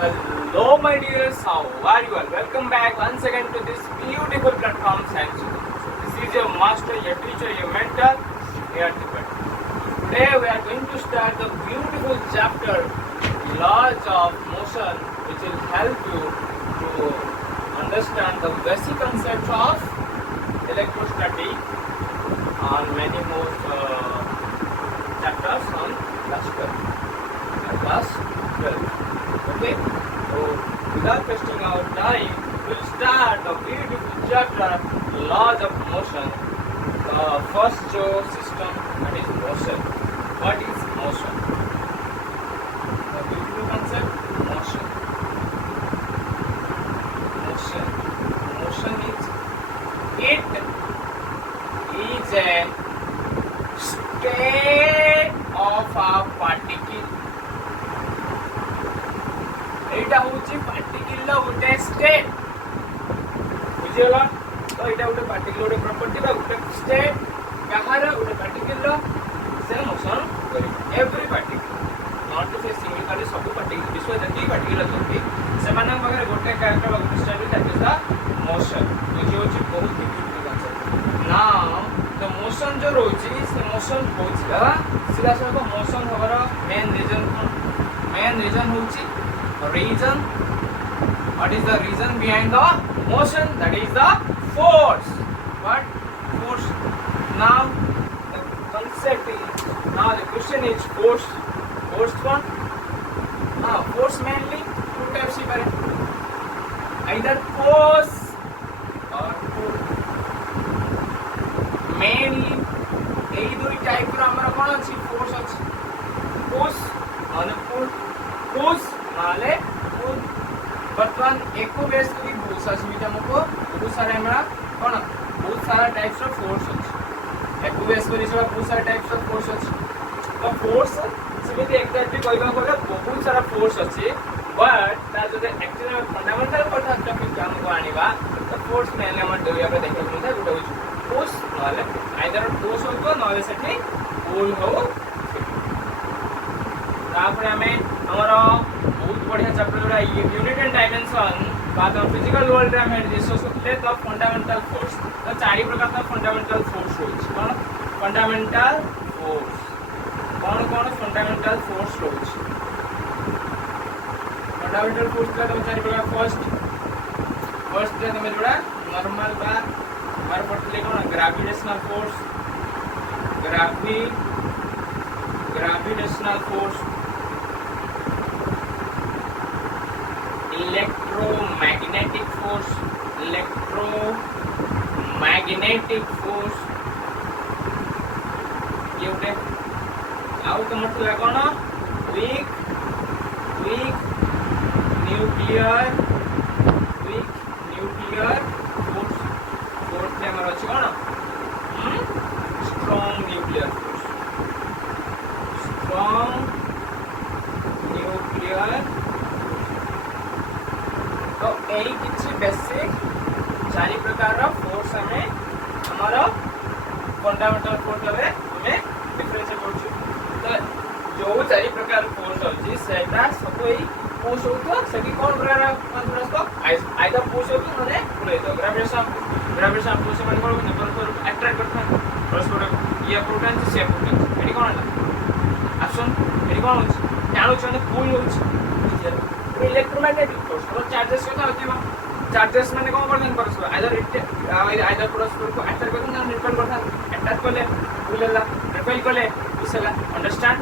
Hello my dears, how are you all? Welcome back once again to this beautiful platform Science. This is your master, your teacher, your mentor, here Tipat. Today we are going to start the beautiful chapter, Laws of Motion, which will help you to understand the basic concepts of electrostatic and many more chapters on class 12. Okay, so without wasting our time, we'll start the beautiful chapter, Laws of Motion. The first system, that is motion. What is motion? The beautiful concept, motion. Motion is a state of a particle. एटा होची particle गोटे state बुझियला तो एटा गोटे particle गोटे property बा गोटे state कहार गोटे particle से motion करी एवरी पार्टिकल नॉट टू से सिंगल खाली सब पार्टिकल विश्व जति पार्टिकल अछंती से माने बगैर गोटे कैरेक्टर बा गोटे state that is the motion बुझि होची बहुत ही beautiful concept now the motion जो रोची से मोशन होचला सिला सब मोशन होवर मेन रीजन होची reason. What is the reason behind the motion? That is the force. What force? Now the concept is, now the question is force. Force what? Force mainly two types are either force or pull. Mainly এই দুই টাইপের আমরা কোন আছে force আছে push মানে পুল push माले बर्तमान एको base करी बहुत सारा समिति हमको बहुत सारे हमरा कोन बहुत सारा टाइप्स ऑफ फोर्स अछि एको बेस करी सब बहुत सारा टाइप्स ऑफ फोर्स अछि तो फोर्स समिति एग्जैक्टली कहबा कोले बहुत सारा फोर्स अछि बट ता जो एक्चुअली फंडामेंटल कथा टॉपिक काम को आनिबा तो फोर्स मेनली हम दुनिया पे देखै मिलता गुटा होछि फोर्स माले आइदर फोर्स हो तो नॉलेज सेठी पुल हो तापर हमें हमारा बहुत बढ़िया चैप्टर जोड़ा यूनिट एंड डायमेंशन बात हम फिजिकल वर्ल्ड रे हम डिस्कस करले तो फंडामेंटल फोर्स तो चारि प्रकार का फंडामेंटल फोर्स होछ कोन फंडामेंटल फोर्स कोन फंडामेंटल फोर्स होछ फंडामेंटल फोर्स का तो चारि प्रकार फर्स्ट जे हम जोड़ा नॉर्मल बा मार पड़ले कोन gravitational force gravitational force electromagnetic force ये उठे आउ तो मतलब कौन weak nuclear force फोर्थ में हमारा अछि कौन strong nuclear तो यही किसी बेसिक चारि प्रकार फोर्स हमें हमारा फंडामेंटल फोर्स लगे हमें डिफरेंशिएट करछु तो जो चारि प्रकार फोर्स अछि सेटा सब ही पुश होतो सकी कोन प्रकार फोर्स को आइदर पुश होतो माने पुल होतो ग्रेविटेशन पुश माने कोन पर अट्रैक्ट करता परस्पर ये प्रोटॉन से प्रोटॉन एडी कोन एक्शन एडी कोन टाणु छने पुल होछ इलेक्ट्रोमैग्नेटिक फोर्स और चार्जेस को होती है चार्जेस माने कोन करन परस्पर आइदर परस्पर को अटैक करन ना रिपेल करन अटैक करले पुलला रिपेल करले पुशला अंडरस्टैंड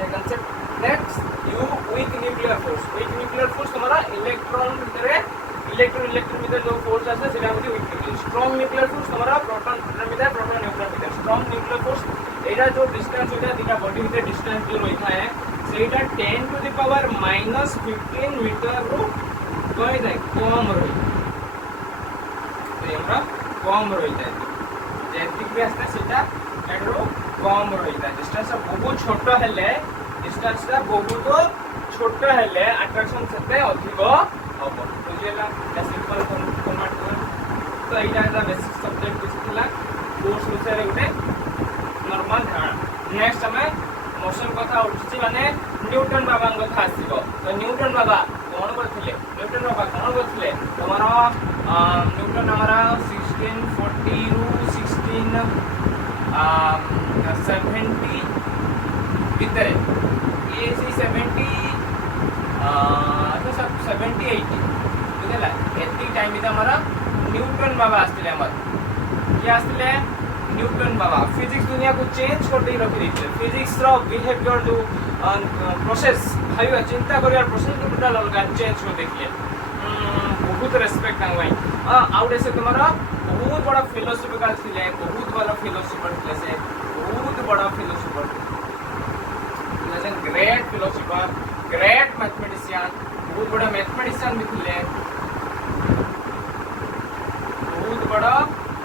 ये concept next you weak nuclear force तुम्हारा इलेक्ट्रॉन भीतर भीतर जो फोर्स আছে সেটা হচ্ছে weak nuclear strong nuclear force तुम्हारा प्रोटॉन भीतर प्रोटॉन न्यूक्लियर भीतर स्ट्रांग न्यूक्लियर फोर्स एटा जो डिस्टेंस होता है दिना बॉडी भीतर डिस्टेंस जो होता है सेटा 10 टू द पावर -15 मीटर रो कई दे कम रही हमरा कम रही है जेति भी आस्ते सेटा एडरो कम रही है डिस्टेंस बहुत छोटा हेले डिस्टेंस ता बहुत छोटा हेले अट्रैक्शन सेते अधिक हबो बुझियला या सिंपल फॉर्मेट तो एटा द बेसिक सब्जेक्ट कुछ थिला कोर्स विषय रे नॉर्मल धारणा नेक्स्ट हमें मोशन कथा उठछि माने न्यूटन बाबा कथा आसीबो तो न्यूटन बाबा कौन करथिले न्यूटन बाबा कौन करथिले तमरो न्यूटन हमारा 1640 रु 1670 भितर ये 70 तो सब 70 80 बुझला एती टाइम इता हमारा न्यूटन बाबा आस्तिले हमर ये आस्तिले न्यूटन बाबा फिजिक्स दुनिया को चेंज कर दे रखी देते फिजिक्स रो बिहेवियर जो प्रोसेस भाई चिंता करियार प्रोसेस को टोटल अलग चेंज कर देखिए बहुत रेस्पेक्ट तांग भाई आउट ऐसे तुम्हारा बहुत बड़ा फिलोसॉफिकल थिले बहुत बड़ा फिलोसोफर थिले से बहुत बड़ा फिलोसोफर लेकिन ग्रेट फिलोसोफर ग्रेट मैथमेटिशियन बहुत बड़ा मैथमेटिशियन भी थिले बहुत बड़ा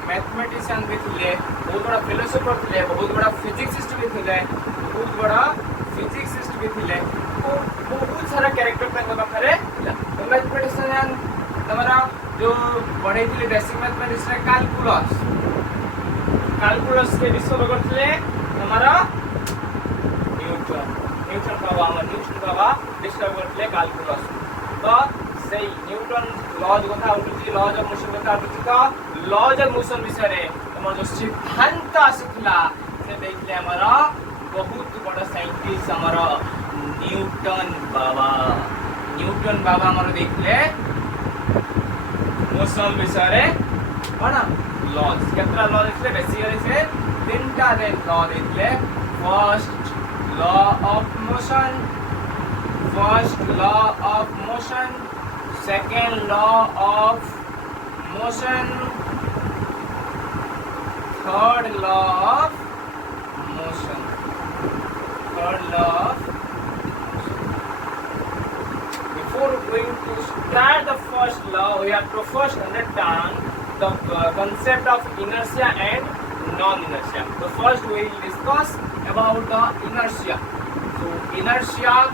मैथमेटिशियन भी थिले बहुत बड़ा फिलोसोफर थिले बहुत बड़ा फिजिक्सिस्ट भी थिले बहुत बड़ा फिजिक्सिस्ट भी थिले बहुत सारा कैरेक्टर तांग पाखरे मैथमेटिशियन हमारा जो पढ़े थे बेसिक मैथमेटिक्स रे कैलकुलस के विषय करथिले हमारा न्यूटन बाबा डिस्कवर करथिले कैलकुलस तो सेही न्यूटन लॉज कथा उठुची लॉज ऑफ मोशन कथा उठुची का लॉज ऑफ मोशन विषय रे हमर जो सिद्धांत आसुतला से देखले हमारा बहुत बड़ा साइंटिस्ट हमारा न्यूटन बाबा हमर देखले मोशन विषय रे कोना लॉज केतरा लॉ देखले बेसिकली से तीनटा रे लॉ देखले first law of motion second law of motion third law of motion Before going to start the first law, we have to first understand the concept of inertia and non-inertia. So first we will discuss about the inertia. So inertia,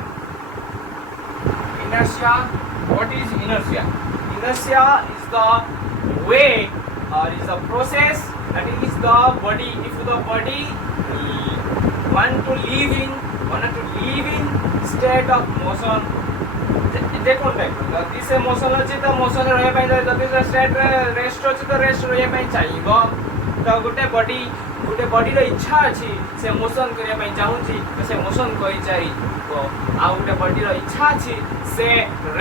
what is inertia? Inertia is the way or is the process that is the body. If the body want to live in state of motion, देखो जदि से motion अछि त motion रहे पई जदि से state rest अछि त रेस्ट रहे पई चाहिबो त गुटे बॉडी रो इच्छा अछि से मोशन करे पई चाहूची त से मोशन कोइ चाहिबो आ गुटे बॉडी रो इच्छा अछि से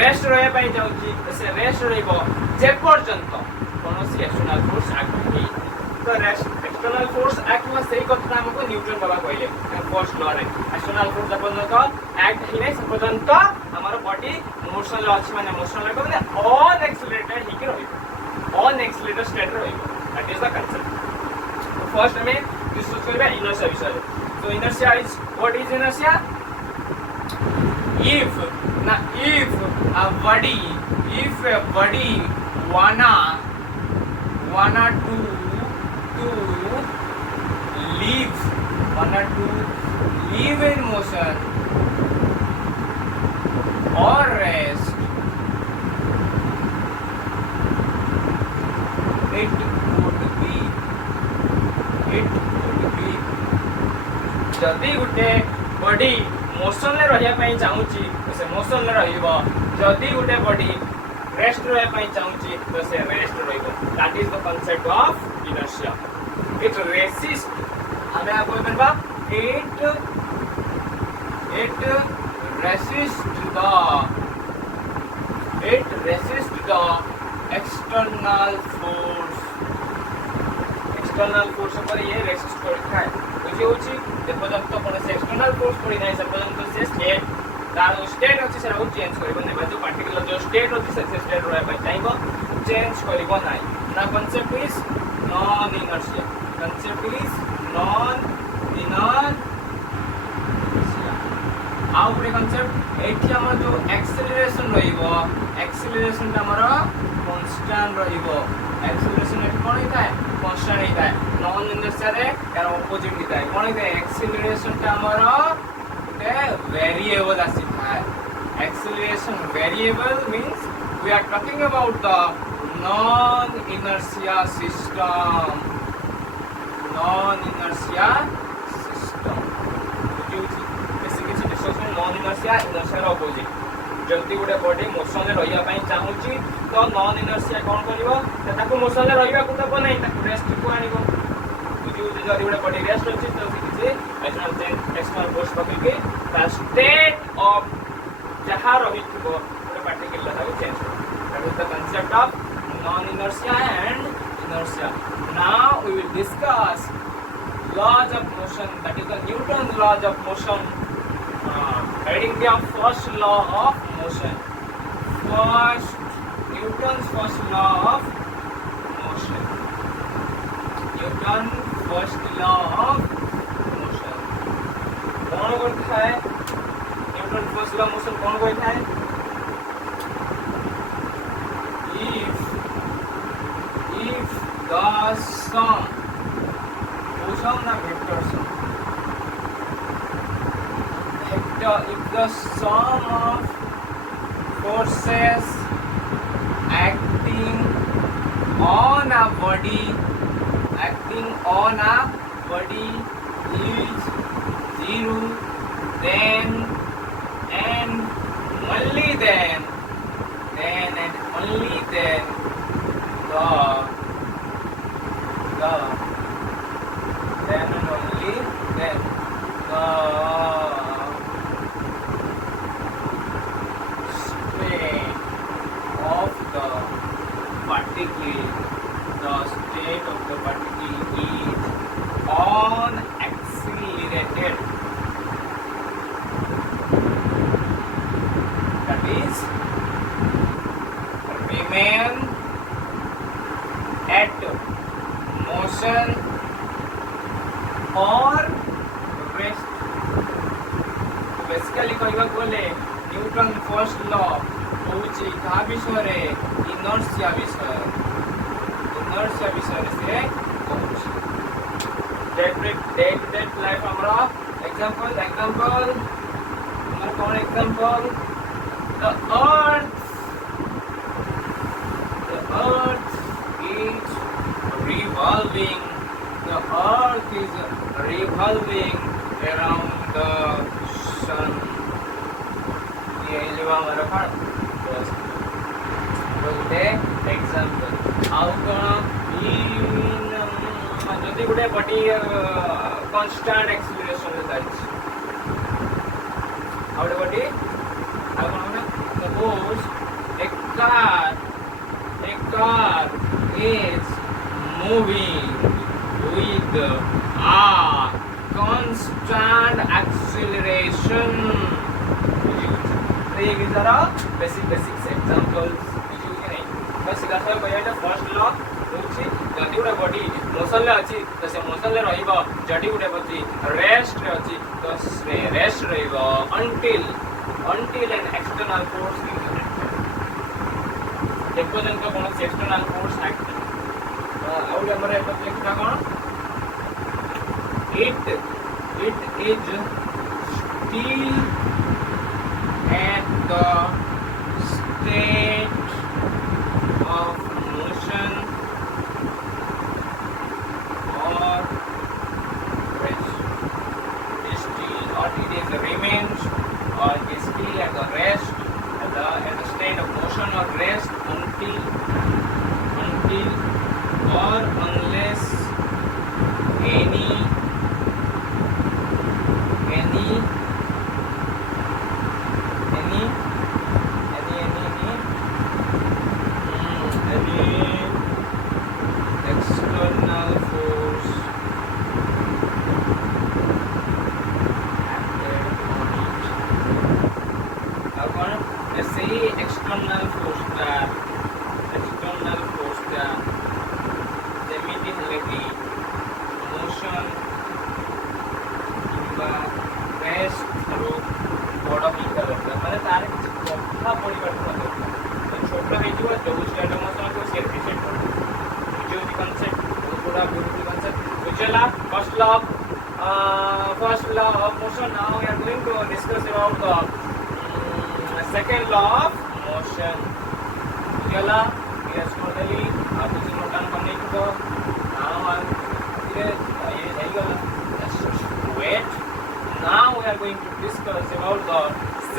रेस्ट रहे पई चाहूची त से रेस्ट रहइबो जे पर्यंत कोनोसी एक्सटर्नल फोर्स एक्ट नै तो रेस्ट एक्सटर्नल फोर्स एक्ट में सही कथा हमको न्यूटन बाबा कहले फर्स्ट लॉ रे एक्सटर्नल फोर्स पर्यंत एक्ट हि नै पर्यंत हमारो बॉडी मोशन लॉ अछि माने मोशन लॉ माने ऑन एक्सेलरेटेड ही के रहिबो ऑन एक्सेलरेटेड स्टेट रहिबो दैट इज द कांसेप्ट तो फर्स्ट हमें डिस्कस करबे इनर्शिया विषय तो inertia is what is inertia if a body wanna to live in motion or rest, it would be जदि गुटे बॉडी मोशन ले रहिया पई चाहूची तो से मोशन ले रहिबो जदि गुटे बॉडी रेस्ट रहिया पई चाहूची तो से रेस्ट रहिबो that is the concept of inertia. It resists हमें आपको बनवा it resists the external force पर ये रेसिस्ट करता है तो ये होची जे पर्यंत कोन से एक्सटर्नल फोर्स पड़ी नाही से पर्यंत से स्टेट तार स्टेट अछि से बहुत चेंज करबो नै जो पार्टिकुलर जो स्टेट अछि से स्टेट रहे पय चाहबो चेंज करबो नाही ना कांसेप्ट इज नॉन इनर्शिया आउ गुटे कांसेप्ट एठी हमर जो एक्सेलरेशन रहिबो एक्सेलरेशन हमर कांस्टेंट रहिबो एक्सेलरेशन एठी कोन हिता है कांस्टेंट हिता है नॉन इनर्शिया रे यार ऑपोजिट हिता है कोन हिता है एक्सेलरेशन ता हमर गुटे वेरिएबल आसीता है acceleration variable means we are talking about the non inertia system non inertia inertia opposite जल्दी गोटे बॉडी मोशन रे रहिया पई चाहूची तो नॉन इनर्शिया कोन करिवो ताको मोशन रे रहिया को दबो नै ताको रेस्ट को आनिवो बुझू जल्दी गोटे बॉडी रेस्ट अछि तो किछि एक्सटर्नल फोर्स पकड़ के ता स्टेट ऑफ जहां रहिथिबो गोटे पार्टिकल ताको change that is the concept of non inertia and inertia. Now we will discuss laws of motion, that is the Newton's laws of motion. Heading the first law of motion. Newton's first law of motion. Newton's first law of motion. कौन करता है? Newton's first law of motion कौन करता है? If the sum, motion na vector sum. If the sum of forces acting on a body is zero, then and only then and only then then and only then the state of the particle is unaccelerated. That is, remain at motion or rest. तो basically कहबा बोले Newton first law होउची का विषय रे inertia विषय से कहूची डेट लाइफ हमरा एग्जांपल हमर कोन example the earth is revolving. The earth is revolving around the sun. ये जो हमारा part was the example. How can जल्दी गुड़े बटी constant acceleration ले जाइए. How the body? How can suppose a car is moving with a constant acceleration. These are all basic examples. First law जदि गोटे बॉडी मोशन रे अछि तो से मोशन रे रहिबो जदि गोटे बॉडी रेस्ट रे अछि तो रेस्ट रहिबो until an external force पर्यंत कौन एक्सटर्नल फोर्स एक्ट आउट हमर टॉपिक का कौन it is still at the state of motion or rest. It remains or is still at the rest at the state of motion or rest until or unless any external force acted on it. Now, let's say external force ଯେମିତି ହେଲେ କି motion କିମ୍ବା rest ରୁ ବଡ଼ ହେଇଥିବା ଦରକାର ମାନେ ତାର କିଛି କଥା ପଡ଼ିବାର ଦରକାର ଛୋଟ ହେଇଯିବ ଯୋଉ ଷ୍ଟାର୍ଟ ମୋଶନ କୁ ସେ ରିସେଟ୍ କରିବ ଯୋଉ କନସେପ୍ଟ ବହୁତ ବଡ଼ ବ୍ୟୁଟିଫୁଲ କନସେପ୍ଟ ବୁଝିଲା first law of motion. Now we are going to discuss about the second law of motion. बुझिला yes totally आप इसे नोट डाउन करने को now ये गला wait. Now we are going to discuss about the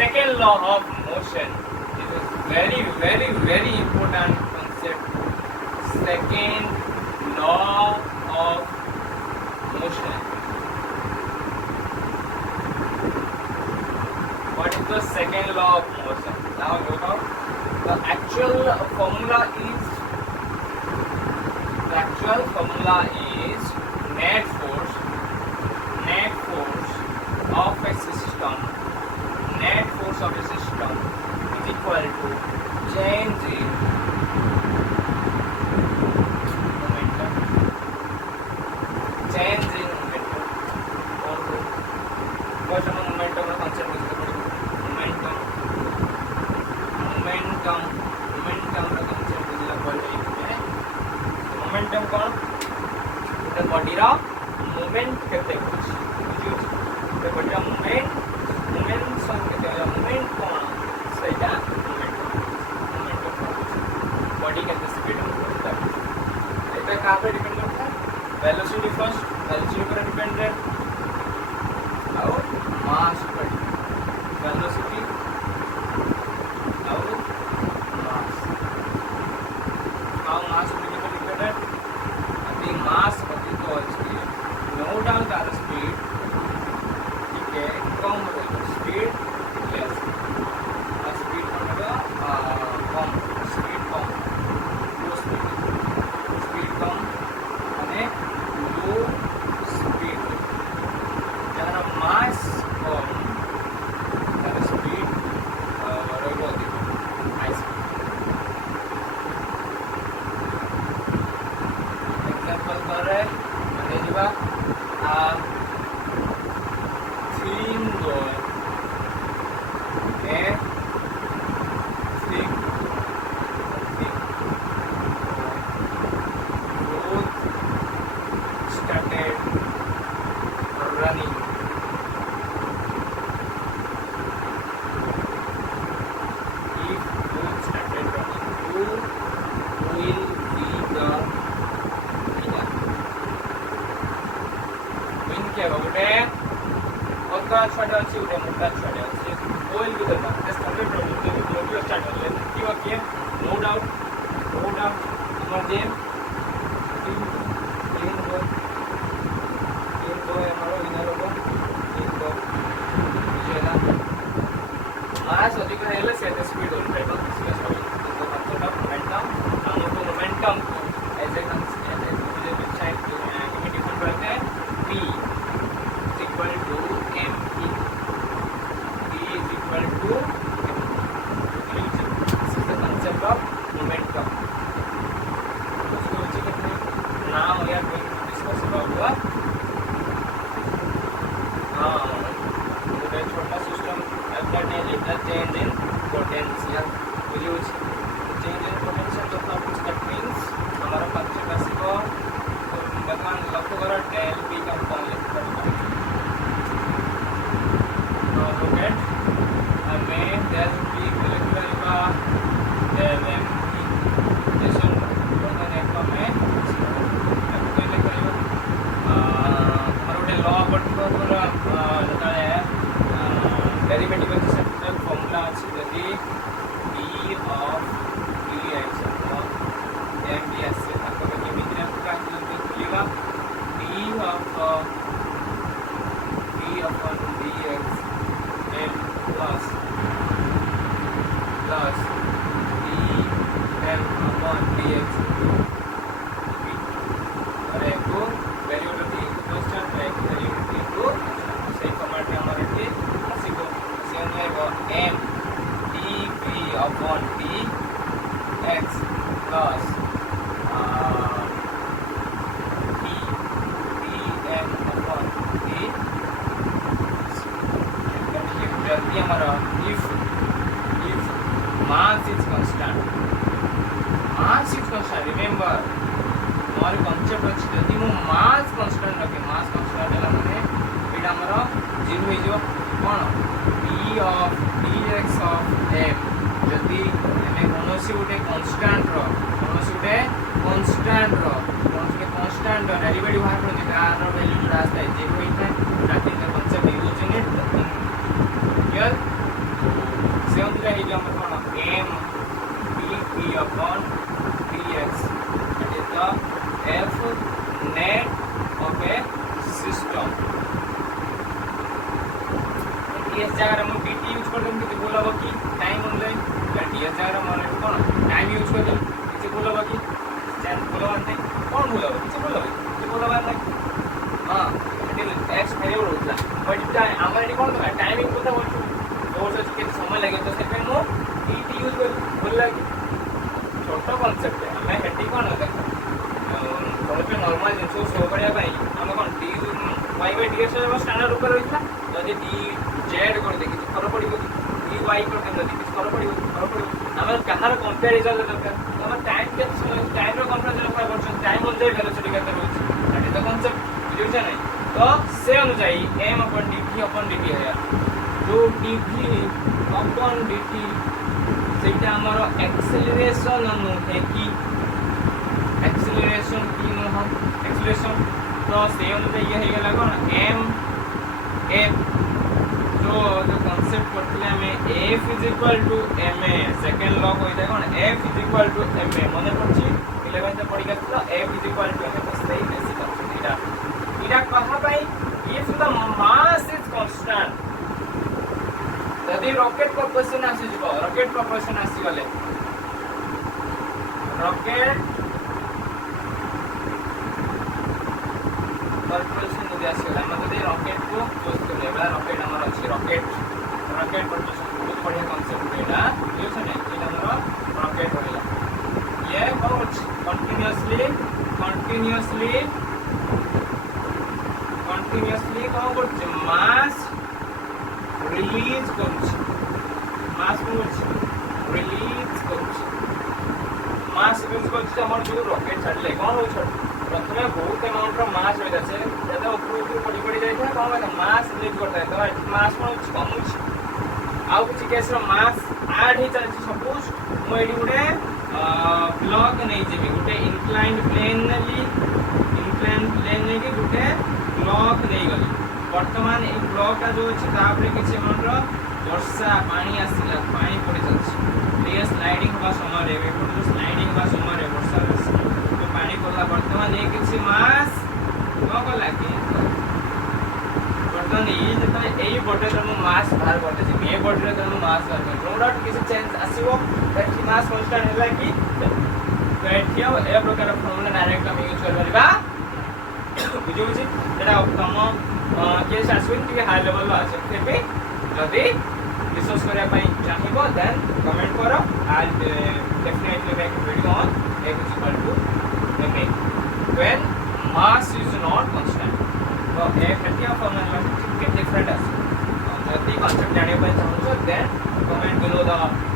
second law of motion. motion. This is very important concept. Second law of motion. What is the second law of motion? Now look out. The actual formula is net force of a system. Net force of a system is equal to change in momentum. Change in momentum. First हम momentum का concept बुझते पड़े. Momentum का concept बुझला पड़े. Momentum कौन? The body रा movement करते कुछ. The body रा movement संग करते हैं. Movement कौन? सही है. Momentum body के speed में करता है. इतना कहाँ पे depend करता है? Velocity first. Velocity पर depend है. और mass पर. Velocity और mass. How mass पर depend है? अभी mass अभी तो अच्छी है. No doubt that speed ठीक है कम रहेगा. Speed less. Speed कम અને low speed જ્યારે mass કમ ત્યારે speed ରହିବ ଅଧିକ high speed. example करे ମାନେ ଯିବା thin boy a thick both started running. If both started running, who will be the winner? Win क्या होगा बेटे? पक्का छाड़ा अच्छी उड़े मुद्दा छाड़ा अच्छी. Who will be the winner? Just started running. Movie start कर ले. क्यों क्या? No doubt. हमारे जेम तीन दो हमारा विनर होगा. तीन दो विजेता. मास अधिक रहेगा से स्पीड और रहेगा. इसका सभी इसका कंसेप्ट ऑफ मोमेंटम. हम लोग मोमेंटम को ऐसे कंसीडर मुझे वेबसाइट में डिफाइन करते हैं. P is equal to mp. P is equal to this is the concept of momentum. उसको नीचे कितने नाम या कोई डिस्कस हुआ. हाँ तो छोटा system that is the change in potential. will use change in potential तो that means हमारा concept ଆସିବ वर्तमान लक्ष्य करो del p का फॉर्म लिख करना. look at हमें del p लिख करेगा del mp जैसे वर्तमान एक में कोई लिख करेगा हमारा उधर लॉ पर्टिकुलर जता है डेरिवेटिव का सिंपल फॉर्मूला আছে যদি d of dx और mp আছে आपको केमिति ने का लिखेगा d of d upon dx m plus d m upon dx अरे को वेरिएबल क्वेश्चन है वेरिएबल को सही फॉर्मेट में हमारे के को m dv upon dx plus dm upon d जल्दी हमारा if mass is constant remember हमारे concept अच्छी जल्दी वो mass constant रखे. mass constant है हमने इट हमारा 0 ही जो कौन d of dx of m जल्दी हमें कौनसी उठे constant डेरिवेटिव बाहर पड़े कार वैल्यू जो रास्ता है 0 ही है. that is the concept using it here. से अंदर ही upon dx. That is the f net of a system. ds जगह हम dt यूज कर देम कि बोला कि टाइम ऑनलाइन ds जगह हम कोन टाइम यूज कर देम कि बोला कि चैन बोला नहीं कौन बोला कि बोला नहीं हां एक्स वेरिएबल होता बट टाइम हमारे एटी कोन टाइमिंग কথা বলছো কোর্স আছে কেতে সময় লাগে তো সেখানে মো dt यूज कर बोला कि छोटा कांसेप्ट है हमें हेडी कोन देखो थोड़े पे नॉर्मल जिंसो शो करिया भाई हम कोन d y by dx रो स्टैंडर्ड ऊपर रहिता जदी d z कर देखि तो फरक पड़िबो d y कर देम जदी फरक पड़िबो हमें कहार कंपैरिजन दरकार हम टाइम के टाइम रो कंपैरिजन पर करछन टाइम ऑन द वेलोसिटी केते रहछि दैट इज द कांसेप्ट बुझियो छै नै तो से अनुसार m अपन dt है जो dv अपन dt सेटा हमरो एक्सेलरेशन अनु है कि एक्सेलरेशन की न हम एक्सेलरेशन तो से अनुसार ये है गला कोन m f जो कांसेप्ट पढ़ले हमें f ma सेकंड लॉ होई था कोन f ma मने पड़छि 11th में पढ़ी गया f ma तो सही बेसिक कांसेप्ट इरा कहा भाई if the mass is constant यदि रॉकेट propulsion आसी जिवो रॉकेट propulsion आसी गले रॉकेट propulsion यदि आसी गला हम यदि रॉकेट को चूज करले बड़ा रॉकेट हमर अछि रॉकेट propulsion बहुत बढ़िया कांसेप्ट एटा यूज है एटा हमर रॉकेट होइला ये बहुत continuously कौन करछ मास रिलीज करछ मास रिलीज करछ हमर जो रॉकेट छाडले कौन हो छड प्रथमे बहुत अमाउंट रो मास होय जाছে जदा ऊपर पड़ी जाय था कौन है मास रिलीज करता है तो मास कौन कम आउ किछि केस रो मास ऐड ही चल सपोज मो एडी गुडे ब्लॉक नहीं जेबी गुटे इंक्लाइंड प्लेन ने के गुटे ब्लॉक नहीं गली वर्तमान ए ब्लॉक का जो अछि तापरे किछि मनर वर्षा पानी आसिला पानी पड़ी जाछि ये स्लाइडिंग बा समय रे जो स्लाइडिंग बा समय रे वर्षा तो पानी पड़ला वर्तमान ए किछि मास न गला कि वर्तमान ये जता एई बॉडी रो मास बाहर करते छी ए बॉडी रो मास बाहर कर नो डाउट किछि चेंज आसीबो दैट कि मास कांस्टेंट हैला कि तो एथियो ए प्रकार फॉर्मूला डायरेक्ट हम यूज कर परबा बुझो छी एटा तम केस आसबिन कि हाई लेवल लो আছে फेबे जदी रिसर्च करिया पई चाहिबो देन कमेंट करो I definitely make video on x = ma when mass is not constant तो ए फटिया फॉर्मूला के डिफरेंट আছে जदी कांसेप्ट जाने पई चाहो then comment below the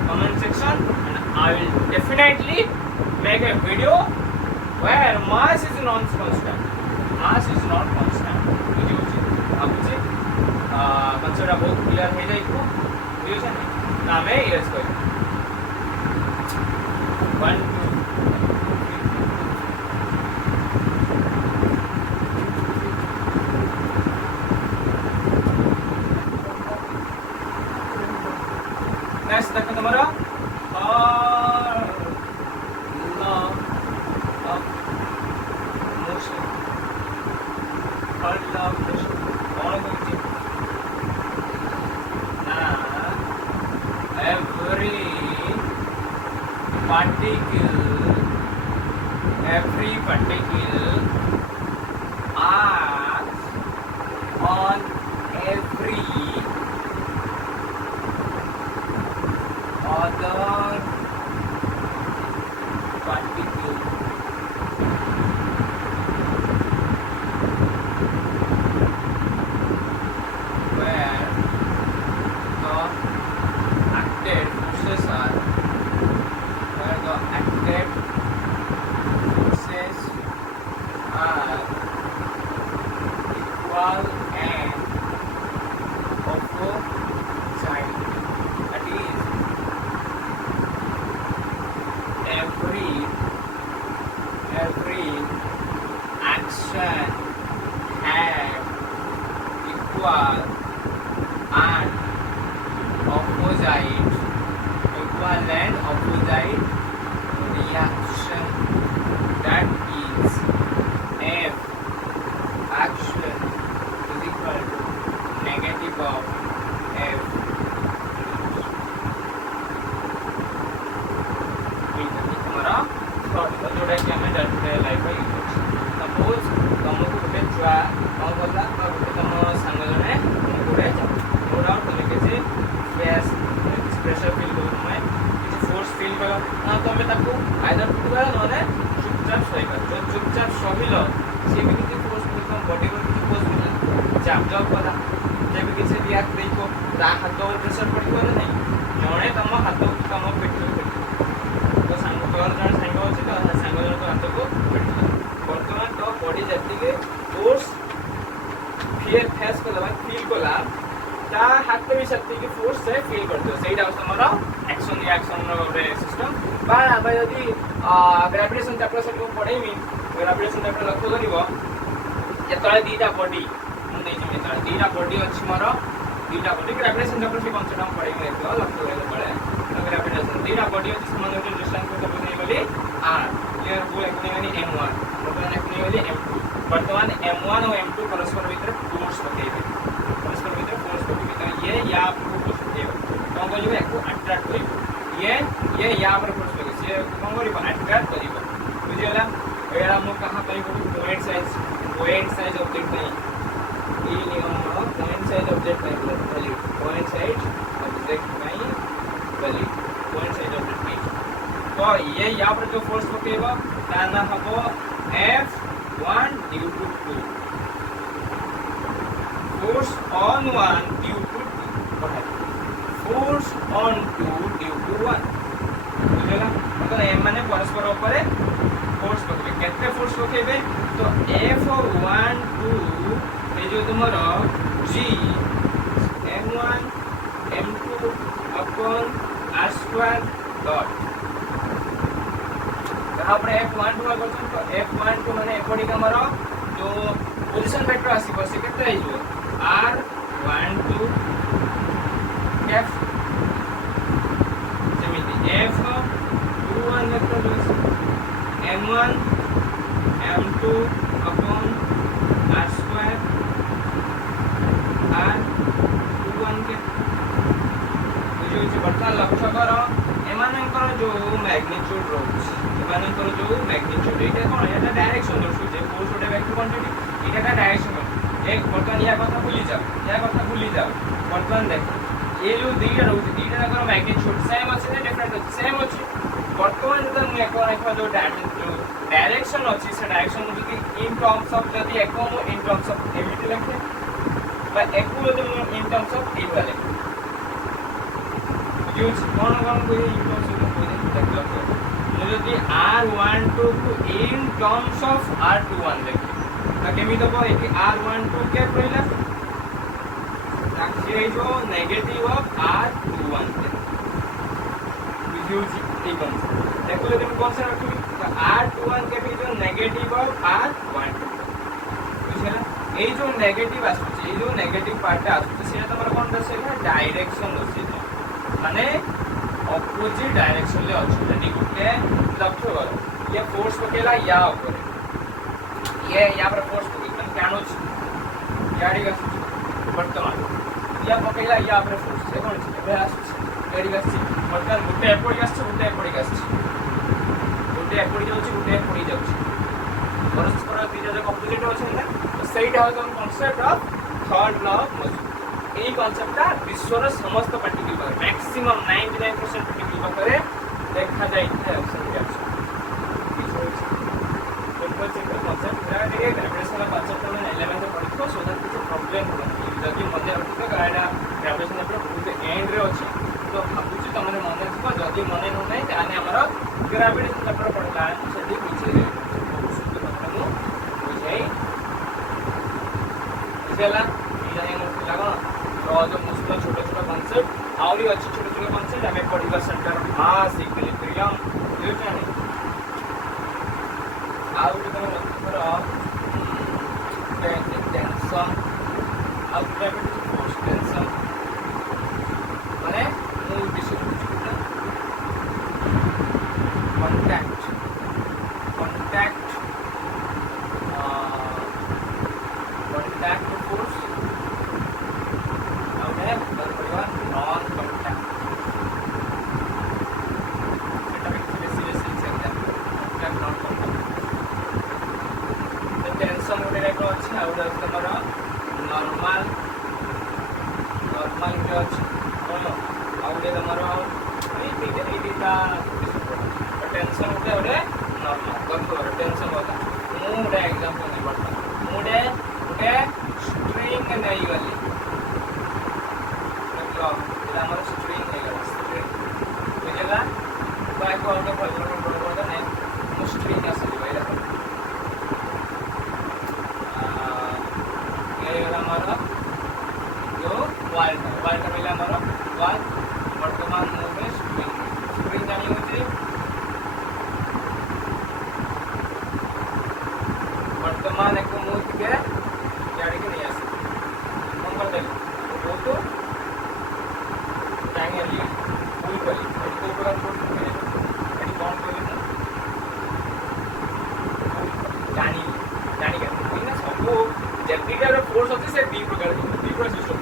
comment section and I will definitely make a video where mass is not constant बुझियो छी अब छी कंसेप्ट बहुत क्लियर हो जाई को बुझियो छी ना मैं इरेज कर 1 2 नेक्स्ट तक तुम्हारा every particle acts on every other particle where the acted forces are equal and opposite. That is, every action have equal and opposite feel କଲ ନା ତମେ ତାକୁ ଆଇଦର ପିଟିବା ନହେଲେ ଚୁପଚାପ ଶୋଇବା। जो चुपचाप सहिल सी भी किसी फोर्स तम बॉडी को किसी फोर्स मिला चाप जॉब कला जे भी किसी रिएक्ट देखो ता हाथ पर प्रेशर पड़िबो ना नहीं जणे तम हाथ को तम पेट को तो सांग तोर जण सांग अछि तो सांग जण तो हाथ को पेट वर्तमान तो बॉडी जति के फोर्स फियर फेस कला फील कला ता हाथ भी शक्ति की फोर्स से फील करते हो सेटा हमरा एक्शन रिएक्शन रो सिस्टम बा अब यदि ग्रेविटेशन चैप्टर से को पढेमी ग्रेविटेशन चैप्टर लक्ष्य करिवो जेतळे दीटा बॉडी मु नै जिमे तळे दीटा बॉडी अछि मोर दीटा बॉडी ग्रेविटेशन चैप्टर से कॉन्सेप्ट हम पढेमी एतो लक्ष्य करिले पळे ग्रेविटेशन दीटा बॉडी अछि समान जो डिस्टेंस को बनै गली r क्लियर को एकनी गनी m1 मतलब एकनी गली m2 वर्तमान m1 और m2 परस्पर भीतर फोर्स पकेबे परस्पर भीतर फोर्स पकेबे तो ये या पर फोर्स पकेबे तो को जो एको अट्रैक्ट करिवो ये या पर फोर्स पकेबे से कोन करिवो अट्रैक्ट करिवो बुझियला एरा मु कहां पई को पॉइंट साइज ऑब्जेक्ट नहीं ई नियम रो पॉइंट साइज ऑब्जेक्ट नहीं वैल्यू पॉइंट साइज ऑब्जेक्ट नहीं वैल्यू पॉइंट साइज ऑब्जेक्ट नहीं तो ये या पर जो फोर्स पकेबो ता ना हबो F1 due to 2 force on 1 due to 2 force on 2 due to 1 बुझला मतलब ए माने परस्पर ऊपर फोर्स पकेबे केते फोर्स पकेबे तो F1 2 ए जो तुम्हारा G M1 M2 upon r2 dot यहाँ पर F1 2 करछन तो F1 2 माने एपडी हमरो जो पोजीशन वेक्टर आसीबो से केते आइबो R1 2 F जेमिति F21 vector M1 M2 upon r2 R21 के जो इसे बर्ता लक्ष्य करो एमानकर जो मैग्नीट्यूड रोज एमानकर जो मैग्नीट्यूड एटा कोन एटा डायरेक्शन दर्शु जे फोर्स ओटे वेक्टर क्वांटिटी एटा का डायरेक्शन एक बर्तन या कथा भूली जाओ बर्तन देखो ये जो दीटा रहउती दीटा का मैग्नीट्यूड सेम अछि ने डिफरेंट अछि सेम अछि बर्तमान जब मु एक जो डायरेक्शन अछि से डायरेक्शन जति इन टर्म्स ऑफ जति एको इन टर्म्स ऑफ एमिट लिखे बा एको जति इन टर्म्स ऑफ एटा लिखे यूज कोन को इन टर्म्स ऑफ डेवलप जति r12 को इन टर्म्स ऑफ r21 लिखे ता केमी तो को एकी r12 के पहिला ताकि जो negative of r21 use even देखो यदि कौन सा रखी तो r21 के भी जो नेगेटिव ऑफ r12 बुझला ए जो नेगेटिव आसुची ए जो नेगेटिव पार्ट आसुची से तमर कोन दसेला डायरेक्शन दसेला माने ऑपोजिट डायरेक्शन ले अछि जति गुटे लक्ष्य करो ये फोर्स पकेला या ऊपर ये या पर फोर्स पके मन कानो छी गाड़ी का वर्तमान या पकेला या पर फोर्स से कोन छी बे आसुची गाड़ी का छी वर्तमान गुटे एपड़ी आछि गुटे एपड़ी आछि गुटे एपड़ी जाउची गुटे एपड़ी जाउची परस्पर तीन जो ऑपोजिट अछि ना तो सेटा हो हम concept of third law of motion এই কনসেপ্টটা বিশ্বর সমস্ত পার্টিকল পারে ম্যাক্সিমাম 99% পার্টিকল পারে দেখা যায় অপশন রিঅ্যাকশন सिंपल कॉन्सेप्ट है ग्रेविटेशन कॉन्सेप्ट में 11 में पढ़ितो सो दैट कुछ प्रॉब्लम हो जदी मध्य रखितो गाडा ग्रेविटेशन पर बहुत एंड रे अछि तो भाबुची तमने मन थको जदी मने न नै ताने हमर ग्रेविटेशन चैप्टर पढ़ला सेदी पीछे बुझाई बुझला लागो जो मुस्कुल छोटे छोटे कॉन्सेप्ट आउरी अच्छी छोटे छोटे कॉन्सेप्ट हमें पढ़िबा सेंटर मास इक्विलिब्रियम न्यूटन आउरी तो मतलब टेंशन आउ ग्रेविटी फोर्स टेंशन माने मु विषय कांटेक्ट फोर्स नॉर्मल जो अच्छी आउटे तमरो एटा टेंशन उठे नॉर्मल देखो टेंशन होता मु उठे एग्जांपल नहीं पड़ता मु उठे स्ट्रिंग नहीं गली देखो इला हमर स्ट्रिंग है गला स्ट्रिंग बुझला बाय को और फॉर्मूला नहीं मु स्ट्रिंग आसी भाई देखो ये हमारा जो वाल्ट मिला हमारा वाल्ट वर्तमान में स्ट्रिंग जानी होती वर्तमान एक मूर्त के यानी कि नहीं आ सकती हम बता दें वो तो जाएंगे लिए फुल करी तो पूरा कोर्स में एडी कौन करी ना जानी के ना सब जब इधर फोर्स होती से डी प्रकार सिस्टम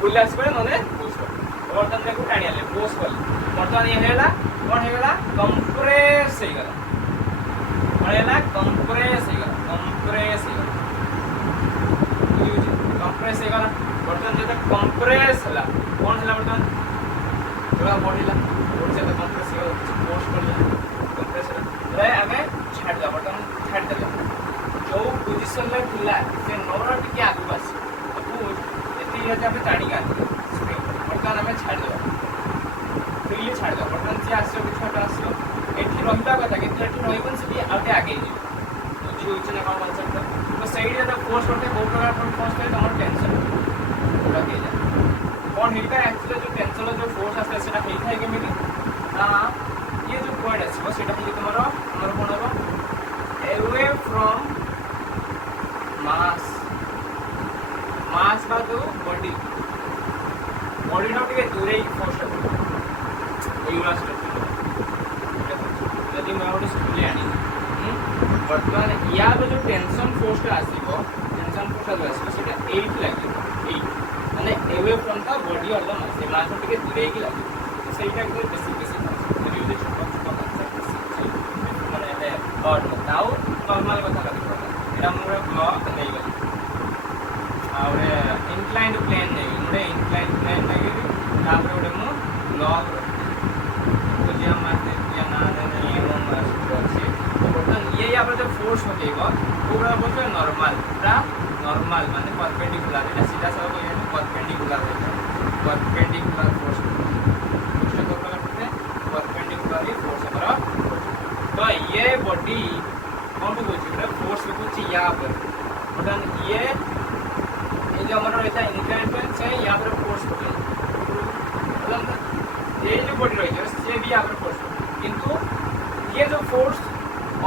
फुल आस पर नने पुश कर वर्तमान देखो टाणी आले पुश कर वर्तमान ये हेला कोन हेला कंप्रेस हे गला हेला कंप्रेस हे गला यूज कंप्रेस हे गला वर्तमान जब कंप्रेस हला कोन हला वर्तमान थोड़ा बॉडीला बॉडी से कंप्रेस हे गला पुश कर लिया कंप्रेस हला रे आगे छाड़ दे वर्तमान छाड़ दे जो पोजीशन में थिला से नोरा टिके आगु बस पुश एती जब पे टाणी का वर्तमान हमें छाड़ दो फ्रीली छाड़ दो वर्तमान से आसो छोटा आसो एठी रहिबा कथा कि एठी रहिबन से भी आगे आगे बुझी होछ ना कोन कॉन्सेप्ट तो साइड जब फोर्स करते बहुत प्रकार पर फोर्स करे तमर टेंशन पूरा के जा कोन हिलका एक्चुअली जो टेंशन जो फोर्स आसे सेटा हेई थाए केमिति हां ये जो पॉइंट आसी बस सेटा हेई तमरो हमर कोन हो अवे फ्रॉम मास बा तो बॉडी नो टिके दूरे फोर्स यूरा स्ट्रक्चर यदि मैं ओडी स्टूडियो आनी वर्तमान या जो टेंशन फोर्स आसीबो टेंशन फोर्स आसीबो सेटा 8 लागे 8 माने away from the body of the mass mass टिके दूरे की लागे सेटा के बेसिक रिव्यू दे छोटा माने है और नाउ नॉर्मल बता लगे एटा मोर ब्लॉक नहीं गली और इंक्लाइंड प्लेन नहीं मोरे इंक्लाइंड प्लेन नहीं तापर ओडे मु ब्लॉक बुझिया माते या ना नहीं एवं अछि बटन ये या पर जो फोर्स होकेबो पूरा बोल नॉर्मल पूरा नॉर्मल माने परपेंडिकुलर एटा सीधा सब ये परपेंडिकुलर है परपेंडिकुलर फोर्स दूसरा तो प्रकार होते हैं परपेंडिकुलर ही फोर्स हमारा तो ये बॉडी कौन को बोलते हैं फोर्स को कुछ या पर बटन ये जो हमारा रहता है इंक्लाइंड से यहाँ पर फोर्स होता है मतलब ये जो बॉडी रही है से भी यहाँ पर फोर्स किंतु ये जो फोर्स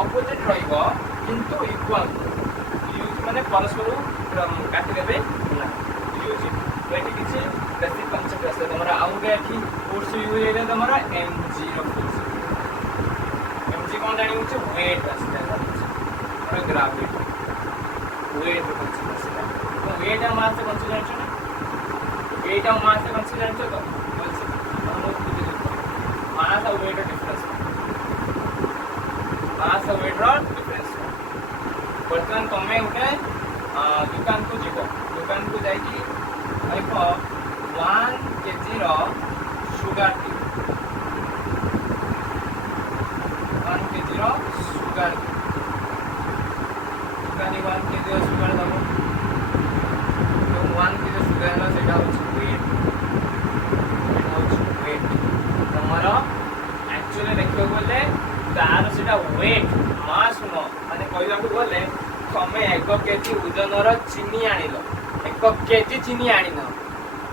ऑपोजिट रहेगा किंतु इक्वल यूज माने परस्पर काटी देबे ना यूज एटी किछि बेसिक कांसेप्ट আছে তোমরা আউগে এটি ফোর্স ইউজ হইলে তোমরা mg র ফোর্স mg কোন জানি হচ্ছে ওয়েট আছে আর গ্রাভিটি ওয়েট কনসিডার আছে तो वेट और मास से कंसीडर छो ना वेट और मास से कंसीडर छो तो मास और वेट डिफरेंस मास और वेट डिफरेंस वर्तमान तमे उठे दुकान को जीवो दुकान को जाई कि देखो 1 kg रो शुगर टी 1 kg रो शुगर दुकानी 1 kg रो शुगर दबो 1 kg शुगर है सेटा वेट तमरा एक्चुअली देखियो बोले तार सेटा वेट मास न माने कहला को बोले तमे 1 kg वजन रो चीनी आनिलो 1 kg चीनी आनिनो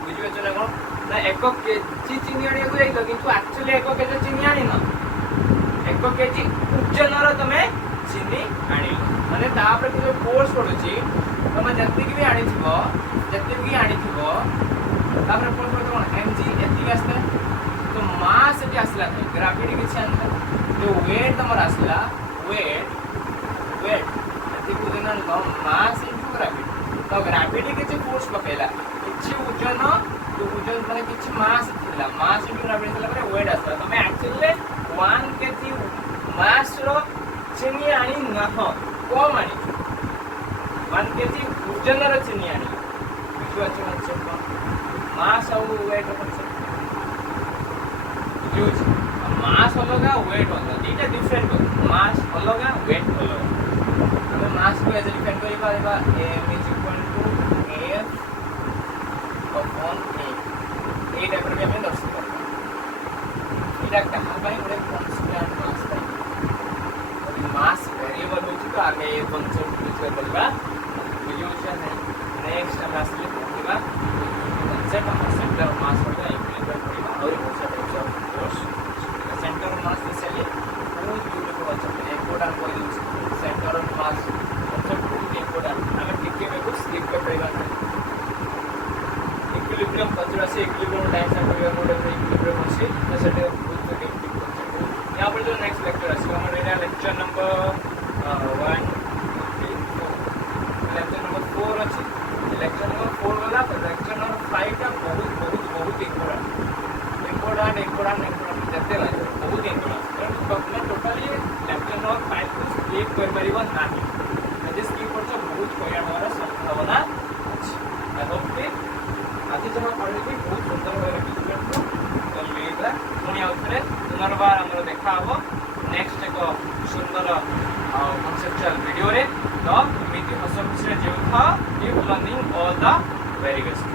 बुझियो चले कोन ना 1 kg चीनी आनियो को जाइलो किंतु एक्चुअली 1 kg चीनी आनिनो 1 kg वजन रो तमे चीनी आनिलो माने तापर के जो फोर्स पडुची तमे जत्ति की भी आनिथिबो जत्ते भी आनिथिबो तापर फोर्स पडतो mg एति आस्ते तो मास एति आसला नहीं ग्रेविटी किछि आनता जो वेट तमर आसला वेट एति को देना मास इनटू ग्रेविटी तो ग्रेविटी किछि फोर्स पकेला किछि वजन तो वजन माने किछि मास थिला मास इनटू ग्रेविटी थिला पर वेट आसला तमे एक्चुअली 1 kg मास रो चिनी आनी न हो कम आनी 1 kg वजन रो चिनी आनी बिजु अछि कॉन्सेप्ट मास और वेट कॉन्सेप्ट यूज मास अलगा वेट अलग दीटा डिफरेंट मास अलग वेट अलग हमें मास को एज डिफाइन करि Paribas m = f upon a A type रे हमें दर्शाइ पारिबा एटा कहा पई गोटे कांस्टेंट मास पई मास वेरिएबल होची तो आगे ये कॉन्सेप्ट यूज करबा वीडियो से नेक्स्ट हम आसले पढ़िबा कॉन्सेप्ट हम सेंटर ऑफ मास पढ़िबा इक्विलिब्रियम पढ़िबा और बहुत सारे types of force centre of mass specially बहुत ब्यूटीफुल अच्छा इंपोर्टेंट कोई सेंटर ऑफ मास कॉन्सेप्ट बहुत इंपोर्टेंट हमें टिके में कुछ स्किप कर पड़ेगा इक्विलिब्रियम पचरा से इक्विलिब्रियम टाइम से पढ़िबा मोड इक्विलिब्रियम होसी तो सेट बहुत कॉन्सेप्ट यहाँ पर जो नेक्स्ट लेक्चर है हमारे यहाँ लेक्चर नंबर 1 लेक्चर नंबर 4 अच्छी लेक्चर नंबर 4 वाला तो लेक्चर नंबर 5 का बहुत बहुत बहुत इम्पोर्टेंट जते लगे बहुत इम्पोर्टेंट तो मैं टोटली लेक्चर नंबर 5 को स्किप कर परिबा नाही यदि स्किप करछो बहुत कोई हमारा संभावना अछि आई होप कि आज जब पढ़ेबी बहुत सुंदर होय वीडियो को तो मिलबा पुनी आउथरे पुनर्बार हमरो देखा हबो नेक्स्ट एक सुंदर कॉन्सेप्चुअल वीडियो रे तो इमिति हस खुशी जे था keep learning all the very best.